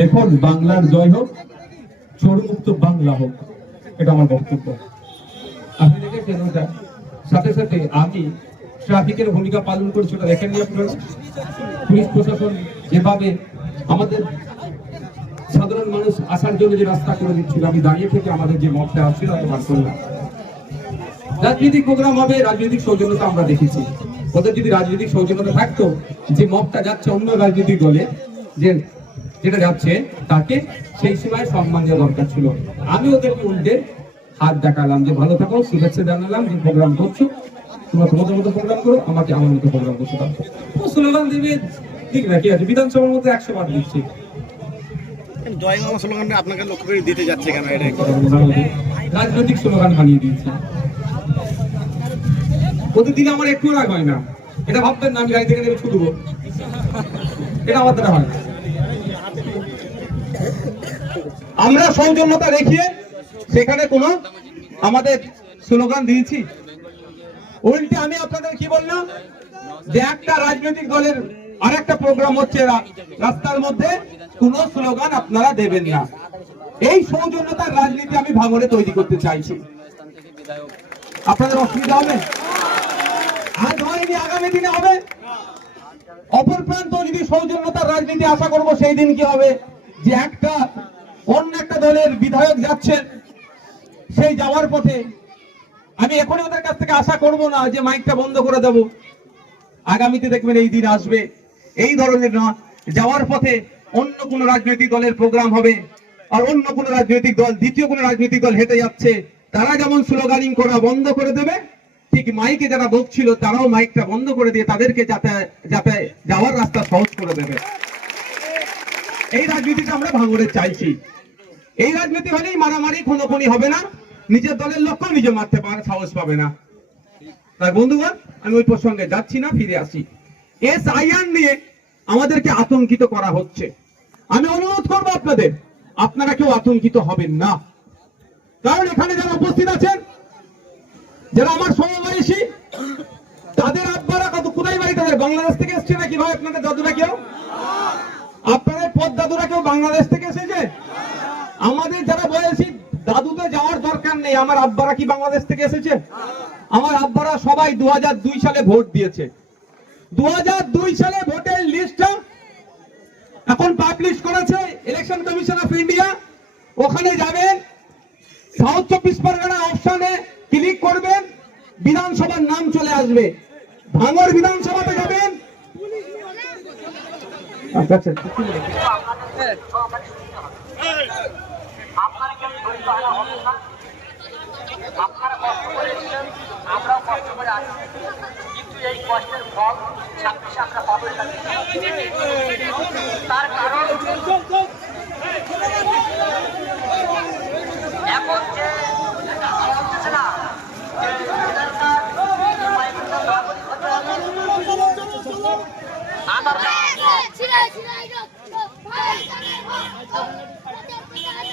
দেখুন, বাংলার জয় হোক, চোরমুক্ত বাংলা হোক, এটা আমার বক্তব্য। আপনি দেখেছেন সাথে সাথে আমি ট্রাফিকের ভূমিকা পালন করছি, ওটা দেখেননি আপনারা? পুলিশ প্রশাসন যেভাবে আমাদের সাধারণ মানুষ আসার জন্য যে রাস্তা করে দিচ্ছিল, আমি দাঁড়িয়ে থেকে আমাদের যে মতটা আসছিল রাজনৈতিক প্রোগ্রাম হবে, রাজনৈতিক সৌজন্যতা আমরা দেখেছি। ওদের যদি রাজনৈতিক সৌজন্যতা থাকতো যে মতটা যাচ্ছে অন্য রাজনৈতিক দলে যে যেটা যাচ্ছে তাকে সেই সময় সম্মান দেওয়া দরকার ছিল। আমি ওদেরকে উল্টে হাত দেখালাম যে ভালো থাকো শুভেচ্ছা জানালাম যে প্রোগ্রাম করছ। তোমরা তোমাদের মতো প্রোগ্রাম করো আমাকে আমার মতো প্রোগ্রাম করতে পারো ও স্লোগান দেবে ঠিক না? কি আছে? বিধানসভার মধ্যে একশো বার দিচ্ছি। জয় বাংলা স্লোগানটা আপনাকে লক্ষ্য করে দিতে যাচ্ছে কেন এটা রাজনৈতিক স্লোগান বানিয়ে দিয়েছে। প্রতিদিন আমার একটু রাগ হয় না। এটা ভাববেন না, আমি গাড়ি থেকে নেমে ছুটবো এটা আমার দ্বারা হয় আমরা সৌজন্যতা দেখিয়ে সেখানে কোনো আমাদের স্লোগান দিয়েছি। উল্টে আমি আপনাদের কি বললাম? যে একটা রাজনৈতিক দলের আর একটা প্রোগ্রাম হচ্ছে রাস্তার মধ্যে, কোন স্লোগান আপনারা দেবেন না। এই সৌজন্যতার রাজনীতি আমি ভাঙড়ে তৈরি করতে চাইছি। আপনাদের অসুবিধা হবে? আজ হয়নি আগামী দিনে হবে? অপর প্রান্ত যদি সৌজন্যতার রাজনীতি আশা করব, সেই দিন কি হবে? যে একটা, অন্য একটা দলের বিধায়ক যাচ্ছেন সেই যাওয়ার পথে আমি এখনই ওদের কাছ থেকে আশা করব না যে মাইকটা বন্ধ করে দেব। আগামীতে দেখবেন এই দিন আসবে। এই ধরনের না, যাওয়ার পথে অন্য কোন রাজনৈতিক দলের প্রোগ্রাম হবে, আর অন্য কোন রাজনৈতিক দল, দ্বিতীয় কোন রাজনৈতিক দল হেঁটে যাচ্ছে, তারা যেমন স্লোগানিং করা বন্ধ করে দেবে ঠিক মাইকে যারা বকছিল, তারাও মাইকটা বন্ধ করে দিয়ে তাদেরকে যাতে যাতে যাওয়ার রাস্তা সহজ করে দেবে। এই রাজনীতিটা আমরা ভাঙড়ে চাইছি। এই রাজনীতি হলেই মারামারি, খুনোখুনি হবে না। নিজের দলের লক্ষ্য নিজে মারতে পারে সাহস পাবে না। তাই বন্ধুগণ, আমি ওই প্রসঙ্গে যাচ্ছি না, ফিরে আসি। এস আইআর নিয়ে আমাদেরকে আতঙ্কিত করা হচ্ছে। আমি অনুরোধ করব আপনাদের, আপনারা কেউ আতঙ্কিত হবেন না। কারণ এখানে যারা উপস্থিত আছেন যারা আমার সমবয়সী, তাদের আব্বারা কত কোথায় বাড়ি? তাদের বাংলাদেশ থেকে এসছে নাকি? ভাই আপনাদের দাদুরা কেউ? আপনাদের পদ দাদুরা কেউ বাংলাদেশ থেকে এসেছে? আমাদের যারা বয়সী দাদুতে যাওয়ার দরকার নেই। আমার আব্বারা কি বাংলাদেশ থেকে এসেছে? আমার আব্বারা সবাই দু দুই সালে ভোট দিয়েছে। দু হাজার দুই সালে ভোটের লিস্টটা এখন পাবলিশ করেছে বিধানসভার নাম চলে আসবে। ভাঙর বিধানসভাতে যাবেন। আমরাও কষ্ট করে এই কষ্টের তার কারণ 快一点跑！快一点跑！